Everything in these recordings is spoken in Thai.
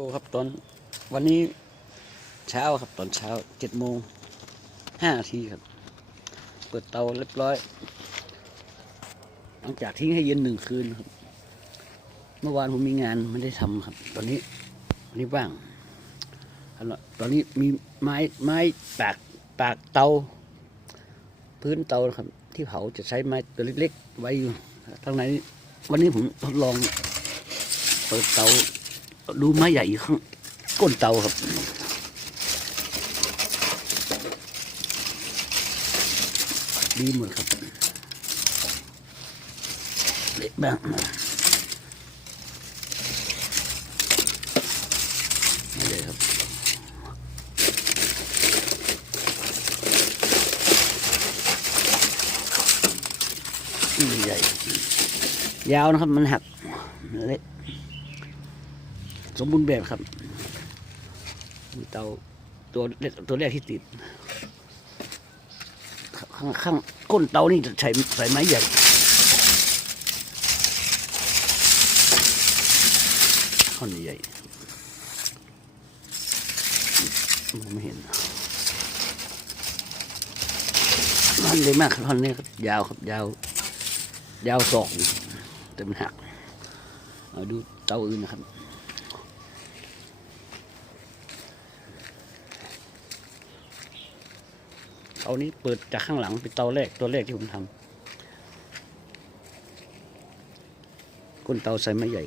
อ้ครับตอนวันนี้เช้าครับตอนเช้าเจ็ดโมงห้าทีครับ เปิดเตาเรียบร้อย หลังจากทิ้งให้เย็นหนึ่งคืนครับ เมื่อวานผมมีงานไม่ได้ทำครับ ตอนนี้วันนี้ว่างตอนนี้มีไม้ไม้ปากปากเตา พื้นเตาครับ ที่เผาจะใช้ไม้ตัวเล็กๆ ไว้อยู่ทางไหนวันนี้ผมทดลอง เปิดเตา ดูไม้ใหญ่อยู่ข้างก้นเตาครับ ดีหมดครับเละบ้างเลยครับอืมใหญ่ยาวนะครับมันหักเละ สมบูรณ์แบบครับมีเตาตัวเล็กตัวแรกที่ติด ข้างข้างก้นเตานี่จะใช้ใส่ไม้ใหญ่ท่อนใหญ่มองไม่เห็นท่อนใหญ่มากท่อนนี้ครับยาวครับยาว ยาวศอกอยู่แต่มันหัก เอาดูเตาอื่นนะครับ เตานี้เปิดจากข้างหลังเป็นเตาแรกตัวแรกที่ผมทำก้นเตาใส่ไม้ใหญ่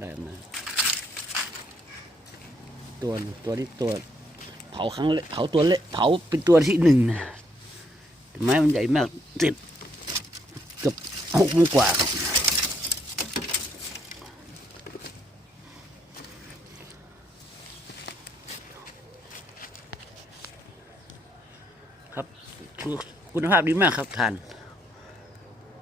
ได้มา ตัวตัวนี้ตัวเผาครั้งเผาตัวเละเผาเป็นตัวที่หนึ่งนะไม้มันใหญ่มากเจ็ดเกือบหกโมงกว่า ครับครับคุณคุณภาพดีมากครับทาน